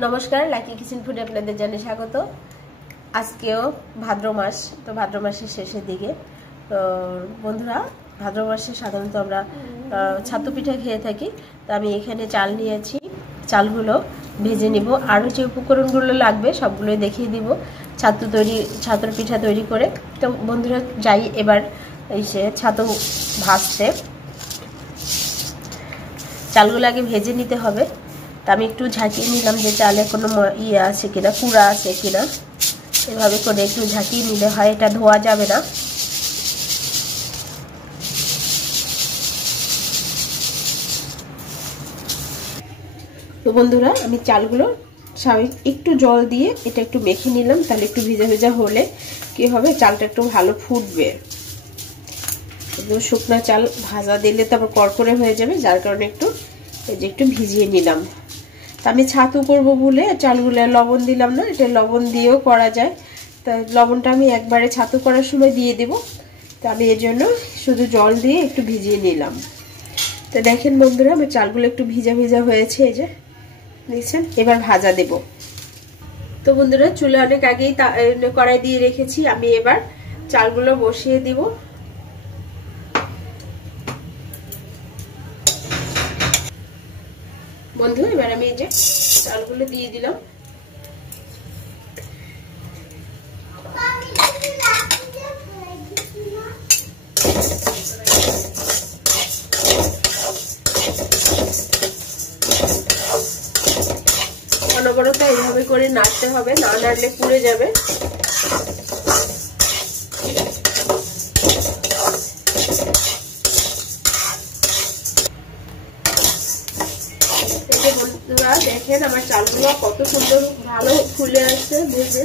नमस्कार Laki kitchen food आपनादेर जाने स्वागत। आजकेও भाद्र मास तो भाद्र मासेर शेषेर दिके तो बंधुरा भाद्र मासे साधारणत आमरा छातु पिठा खेये थाकी। तो आमी एखाने चाल निয়েছি, चालगुलो भेजे निब और जे उपकरणगुलो लागबे सबगुलोই देখিয়ে দিব छातुर पिठा तैरी करे। तो बंधुरा যাই এবার এসে छातु ভাজছে, চালগুলো আগে ভেজে নিতে হবে। তো আমি একটু ঝাঁকিয়ে নিলাম যে চালে কোনো ইয়ে আছে কিনা, কুড়া আছে কিনা, এভাবে করে একটু ঝাঁকিয়ে নিলে হয়, এটা ধোয়া যাবে না। তো বন্ধুরা আমি চালগুলো স্বাভাবিক একটু জল দিয়ে এটা একটু মেখে নিলাম, তাহলে একটু ভিজা ভিজা হলে কি হবে, চালটা একটু ভালো ফুটবে। শুকনা চাল ভাজা দিলে তারপর কড়কড়ে হয়ে যাবে, যার কারণে একটু এই যে একটু ভিজিয়ে নিলাম। আমি ছাতু করব বলে চালগুলো লবণ দিলাম না, এটা লবণ দিয়েও করা যায়। তো লবণটা আমি একবারে ছাতু করার সময় দিয়ে দেব। তো আমি এর জন্য শুধু জল দিয়ে একটু ভিজিয়ে নিলাম। তো দেখেন বন্ধুরা আমার চালগুলো একটু ভিজা ভিজা হয়েছে, এই যে দেখছেন। এবার ভাজা দেব। তো বন্ধুরা চুলে অনেক আগেই কড়াই দিয়ে রেখেছি, আমি এবার চালগুলো বসিয়ে দিব। বন্ধু এবার আমি এই যে চালগুলো দিয়ে দিলাম। অনবরত এইভাবে করে নাড়তে হবে, না নাড়লে পুড়ে যাবে। বন্ধুরা দেখেন আমার চালগুলো কত সুন্দর ভালো ফুলে আসছে ভেজে।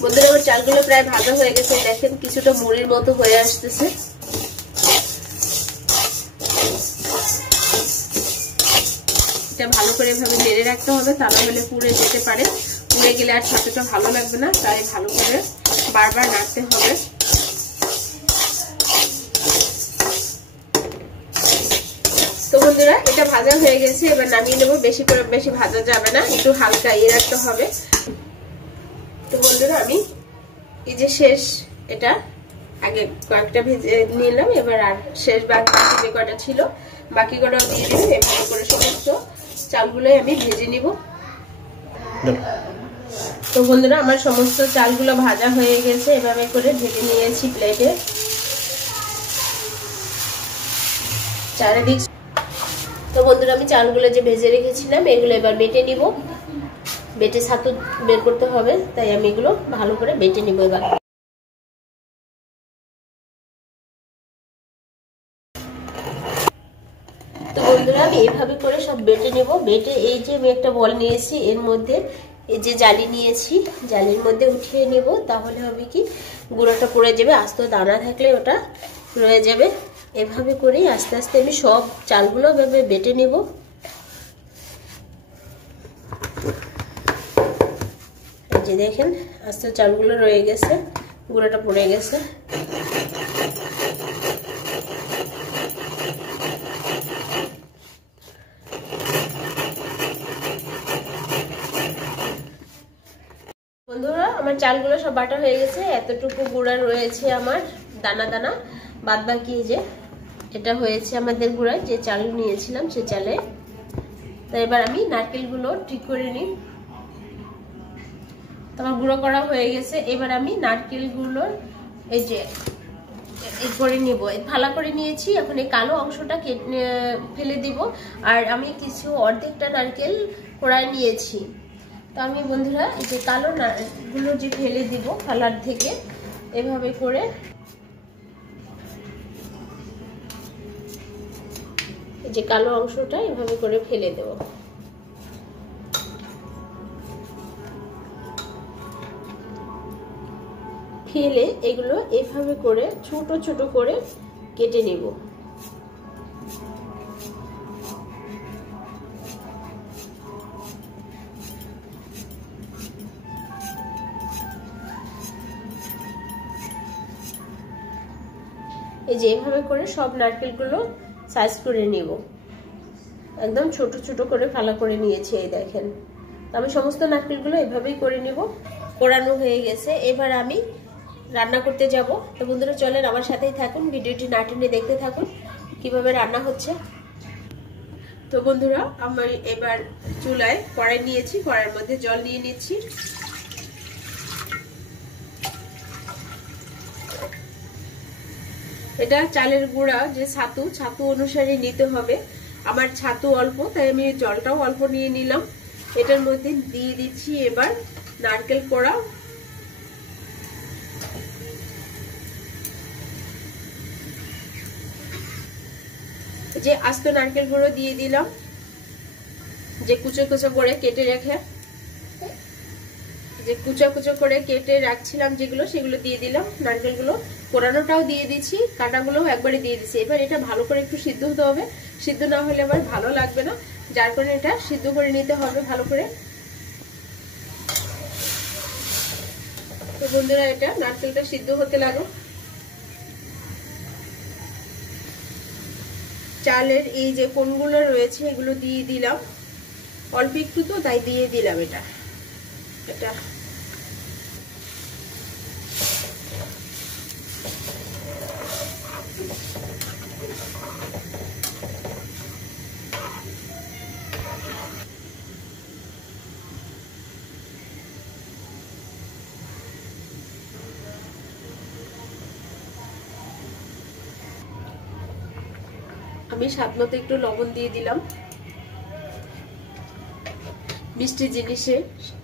বন্ধুরা আমার চালগুলো প্রায় ভাজা হয়ে গেছে, দেখেন কিছুটা মুড়ির মতো হয়ে আসতেছে। এটা ভালো করে এভাবে নেড়ে রাখতে হবে, তা না হলে পুড়ে যেতে পারে। পুড়ে গেলে আর ছাতুটা ভালো লাগবে না, তাই ভালো করে বারবার নাড়তে হবে। তো বন্ধুরা এটা ভাজা হয়ে গেছে, এবার নামিয়ে নেব। বেশি ভাজা যাবে না, একটু হালকা ইয়ে রাখতে হবে। তো বন্ধুরা আমি এই যে শেষ, এটা আগে কয়েকটা ভেজে নিলাম, এবার আর শেষ বাকি যে কয়টা ছিল বাকি কটাও দিয়ে দেব। এভাবে করে সমস্ত চালগুলোই আমি ভেজে নিব। তো বন্ধুরা আমার সমস্ত চালগুলো ভাজা হয়ে গেছে, এভাবে করে ঢেলে নিয়েছি প্লেটে চারিদিক। তো বন্ধুরা আমি চালগুলো যে ভেজে রেখেছিলাম এগুলো এবার বেটে নিব। বেটে ছাতু বের করতে হবে, তাই আমি এগুলো ভালো করে বেটে নিব এবার। তো বন্ধুরা আমি এইভাবে করে সব বেটে নেব। বেটে এই যে আমি একটা বল নিয়েছি, এর মধ্যে এই যে জালি নিয়েছি, জালির মধ্যে উঠিয়ে নেব। তাহলে হবে কি গুঁড়োটা পড়ে যাবে, আস্ত দানা থাকলে ওটা রয়ে যাবে। এভাবে করেই আস্তে আস্তে আমি সব চালগুলো এভাবে বেটে নেব। এই যে দেখেন আস্তে চালগুলো রয়ে গেছে, গুঁড়োটা পড়ে গেছে। বন্ধুরা আমার চালগুলো সব বাটা হয়ে গেছে, এতটুকু গুঁড়া রয়েছে আমার দানা দানা, বাদ বাকি যে এটা হয়েছে আমাদের গুঁড়া যে চাল নিয়েছিলাম সে চালে। তো এবার আমি নারকেলগুলো ঠিক করে নিই। তোমার গুঁড়ো করা হয়ে গেছে, এবার আমি নারকেলগুলো এই যে করে নিব। ভালো করে নিয়েছি, এখন এই কালো অংশটা ফেলে দিব। আর আমি কিছু অর্ধেকটা নারকেল কোড়ায় নিয়েছি। তো আমি বন্ধুরা এই যে কালো গুলো যে ফেলে দিব কালার থেকে, এভাবে করে এই যে কালো অংশটা এভাবে করে ফেলে দেব। ফেলে এগুলো এভাবে করে ছোট ছোট করে কেটে নেব। এই যে এভাবে করে সব নারকেলগুলো সাইজ করে নেব। একদম ছোট ছোট করে ফালা করে নিয়েছি। এই দেখেন, আমি সমস্ত নারকেলগুলো এভাবেই করে নিব। কোরানো হয়ে গেছে, এবার আমি রান্না করতে যাব। তো বন্ধুরা চলেন আমার সাথেই থাকুন, ভিডিওটি না টেনে দেখতে থাকুন কিভাবে রান্না হচ্ছে। তো বন্ধুরা আমি এবার চুলায় কড়াই নিয়েছি, কড়াইয়ের মধ্যে জল নিয়ে নিচ্ছি। এটা চালের গুঁড়া, যে ছাতু অনুসারে নিতে হবে। আমার ছাতু অল্প, তাই আমি জলটাও অল্প নিয়ে নিলাম। এটার মধ্যে দিয়ে দিচ্ছি এবার নারকেল কোড়া। যে আস্ত নারকেল গুঁড়ো দিয়ে দিলাম, যে কুচো কুচো করে কেটে রেখে, যে কুচো কুচো করে কেটে রাখছিলাম যেগুলো, সেগুলো দিয়ে দিলাম। নারকেলগুলো কোরানোটাও দিয়ে দিচ্ছি, কাটাগুলোও একবারে দিয়ে দিচ্ছি। এবার এটা ভালো করে একটু সিদ্ধ হতে হবে, সিদ্ধ না হলে আবার ভালো লাগবে না, যার কারণে এটা সিদ্ধ করে নিতে হবে ভালো করে। তো বন্ধুরা এটা নারকেলটা সিদ্ধ হতে লাগো। চালের এই যে কোনগুলো রয়েছে এগুলো দিয়ে দিলাম, অল্প একটু তো তাই দিয়ে দিলাম। এটা আমি স্বাদ মতো একটু লবণ দিয়ে দিলাম। মিষ্টি জিনিসে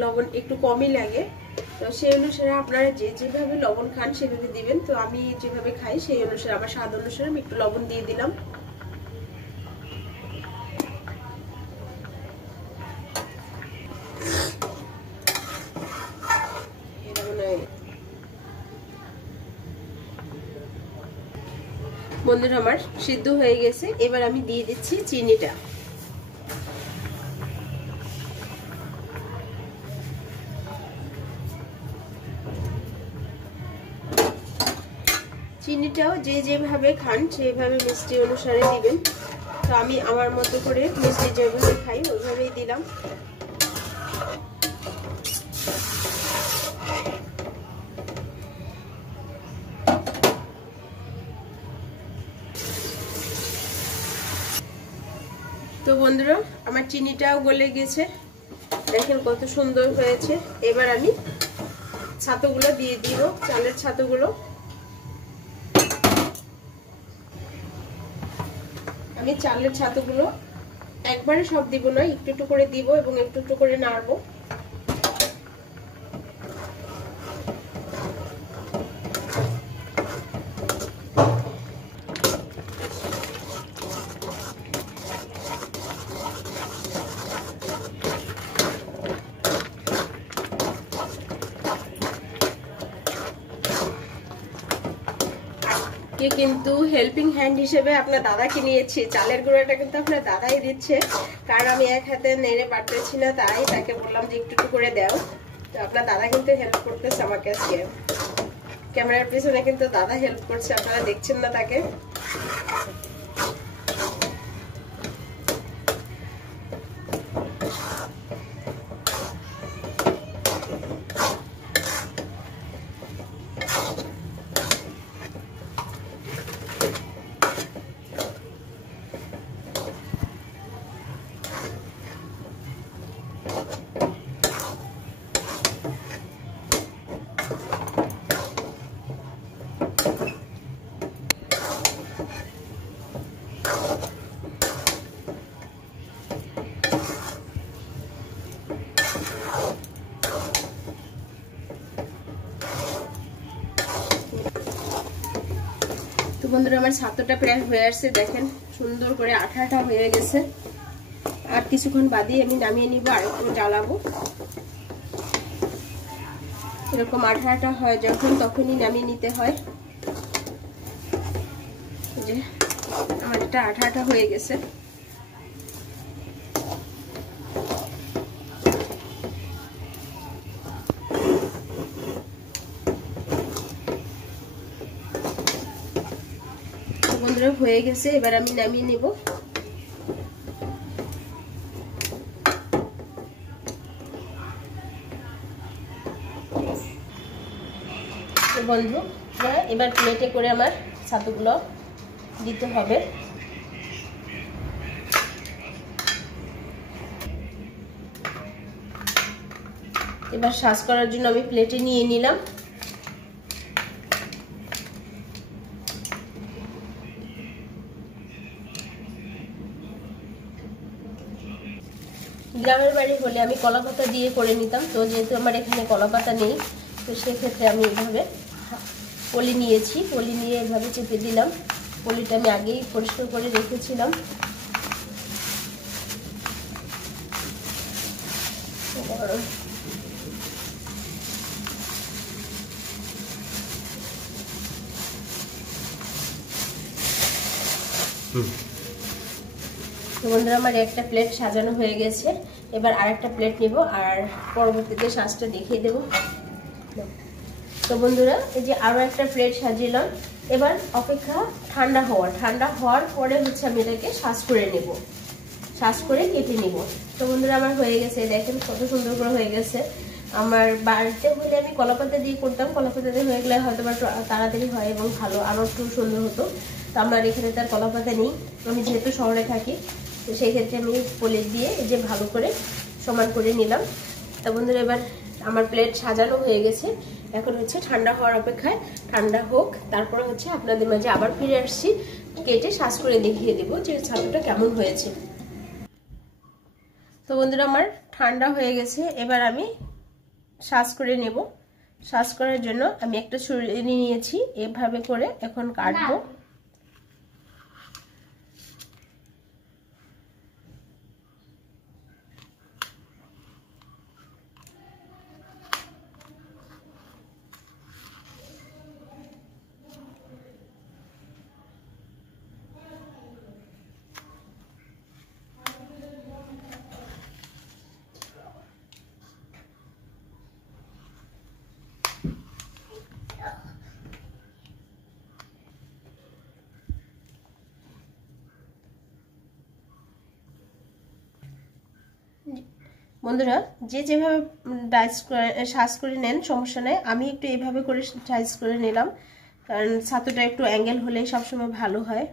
লবণ একটু কমই লাগে, তো সেই অনুসারে আপনারা যেভাবে লবণ খান সেভাবে দিবেন। তো আমি যেভাবে খাই সেই অনুসারে, আমার স্বাদ অনুসারে আমি একটু লবণ দিয়ে দিলাম। বন্ধুরা আমার সিদ্ধ হয়ে গেছে, এবার আমি দিয়ে দিচ্ছি চিনিটা। চিনিটাও যেভাবে খান সেভাবে মিষ্টি অনুসারে দিবেন। তো আমি আমার মতো করে মিষ্টি যেভাবে খাই ওইভাবেই দিলাম। তো বন্ধুরা আমার চিনিটাও গলে গেছে, দেখেন কত সুন্দর হয়েছে। এবার আমি ছাতুগুলো দিয়ে দিব, চালের ছাতুগুলো। আমি চালের ছাতুগুলো একবারে সব দিব না, একটু একটু করে দিব এবং একটু একটু করে নাড়বো। কিন্তু হেল্পিং হ্যান্ড হিসেবে আপনার দাদাকে নিয়েছি, চালের গুঁড়োটা কিন্তু আপনার দাদাই দিচ্ছে, কারণ আমি এক হাতে নেড়ে পারতেছি না, তাই তাকে বললাম যে একটু একটু করে দাও। তো আপনার দাদা কিন্তু হেল্প করতেছে আমাকে আজকে, ক্যামেরার পিছনে কিন্তু দাদা হেল্প করছে, আপনারা দেখছেন না তাকে। বন্ধুরা আমার ছাতুটা প্রায় হয়ে আসছে, দেখেন সুন্দর করে আঠা আঠা হয়ে গেছে। আর কিছুক্ষণ বাদে আমি নামিয়ে নিব, আর একটু জ্বালাবো। এরকম আঠা আঠা হয় যখন, তখনই নামিয়ে নিতে হয়। যে আমার এটা আঠা আঠা হয়ে গেছে। বন্ধুরা হয়ে গেছে, এবার আমি নামিয়ে নিব। বন্ধুরা এবার প্লেটে করে আমার ছাতুগুলো দিতে হবে। এবার সাজ করার জন্য আমি প্লেটে নিয়ে নিলাম। গ্রামের বাড়ি হলে আমি কলা পাতা দিয়ে করে নিতাম, তো যেহেতু আমার এখানে কলা পাতা নেই তো সেক্ষেত্রে আমি এইভাবে পলি নিয়েছি। পলি নিয়ে এভাবে চেপে দিলাম। পলিটা আমি আগেই পরিষ্কার করে রেখেছিলাম। তো বন্ধুরা আমার একটা প্লেট সাজানো হয়ে গেছে। এবার আরেকটা প্লেট নিব আর পরবর্তীতে সাজটা দেখিয়ে দেব। তো বন্ধুরা এই যে আরো একটা প্লেট সাজিলাম। এবার অপেক্ষা ঠান্ডা হওয়ার পরে হচ্ছে আমি এটাকে সাজ করে নেব, সাজ করে কেটে নিব। তো বন্ধুরা আমার হয়ে গেছে, দেখেন কত সুন্দর করে হয়ে গেছে। আমার বাড়িতে হলে আমি কলাপাতা দিয়ে করতাম, কলাপাতা দিয়ে হয়ে গেলে হয়তো বা তাড়াতাড়ি হয় এবং ভালো আরো একটু সুন্দর হতো। তো আমার এখানে তার কলাপাতা নেই, আমি যেহেতু শহরে থাকি তো সেই ক্ষেত্রে আমি পলিট দিয়ে এই যে ভালো করে সমান করে নিলাম। তা বন্ধুরা এবার আমার প্লেট সাজানো হয়ে গেছে। এখন হচ্ছে ঠান্ডা হওয়ার অপেক্ষায়, ঠান্ডা হোক তারপরে হচ্ছে আপনাদের মাঝে আবার ফিরে আসছি, কেটে সাজ করে দেখিয়ে দেবো যে ছাতুটা কেমন হয়েছে। তো বন্ধুরা আমার ঠান্ডা হয়ে গেছে, এবার আমি সাজ করে নেব। সাজ করার জন্য আমি একটা ছুরি নিয়েছি, এভাবে করে এখন কাটবো। বন্ধুরা যে যেভাবে সাজ করে নেন সমস্যা নেই, আমি একটু এইভাবে করে সাইজ করে নিলাম, কারণ ছাতুটা একটু অ্যাঙ্গেল হলে সবসময় ভালো হয়।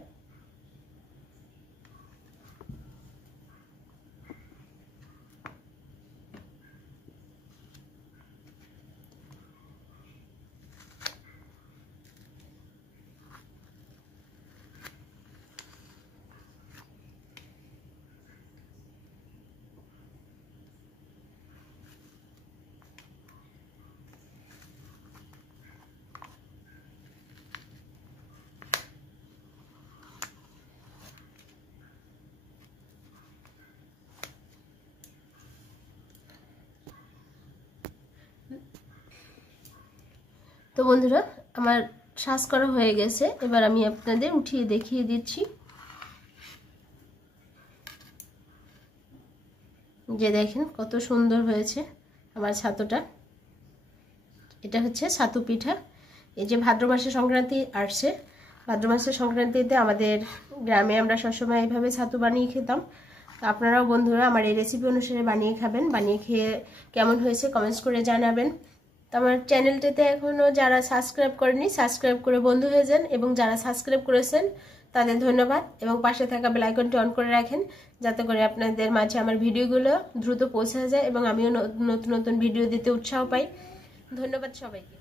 তো বন্ধুরা আমার সাজ করা হয়ে গেছে, এবার আমি আপনাদের উঠিয়ে দেখিয়ে দিচ্ছি যে দেখেন কত সুন্দর হয়েছে আমার ছাতুটা। এটা হচ্ছে ছাতু পিঠা। এই যে ভাদ্র মাসে সংক্রান্তি আসছে, ভাদ্র মাসের সংক্রান্তিতে আমাদের গ্রামে আমরা সবসময় এইভাবে ছাতু বানিয়ে খেতাম। তো আপনারাও বন্ধুরা আমার এই রেসিপি অনুসারে বানিয়ে খাবেন, বানিয়ে খেয়ে কেমন হয়েছে কমেন্টস করে জানাবেন। তো আমার চ্যানেলটিতে এখনও যারা সাবস্ক্রাইব করেনি সাবস্ক্রাইব করে বন্ধু হয়ে যান, এবং যারা সাবস্ক্রাইব করেছেন তাদের ধন্যবাদ, এবং পাশে থাকা বেল আইকনটি অন করে রাখেন যাতে করে আপনাদের মাঝে আমার ভিডিওগুলো দ্রুত পৌঁছে যায় এবং আমিও নতুন নতুন ভিডিও দিতে উৎসাহ পাই। ধন্যবাদ সবাইকে।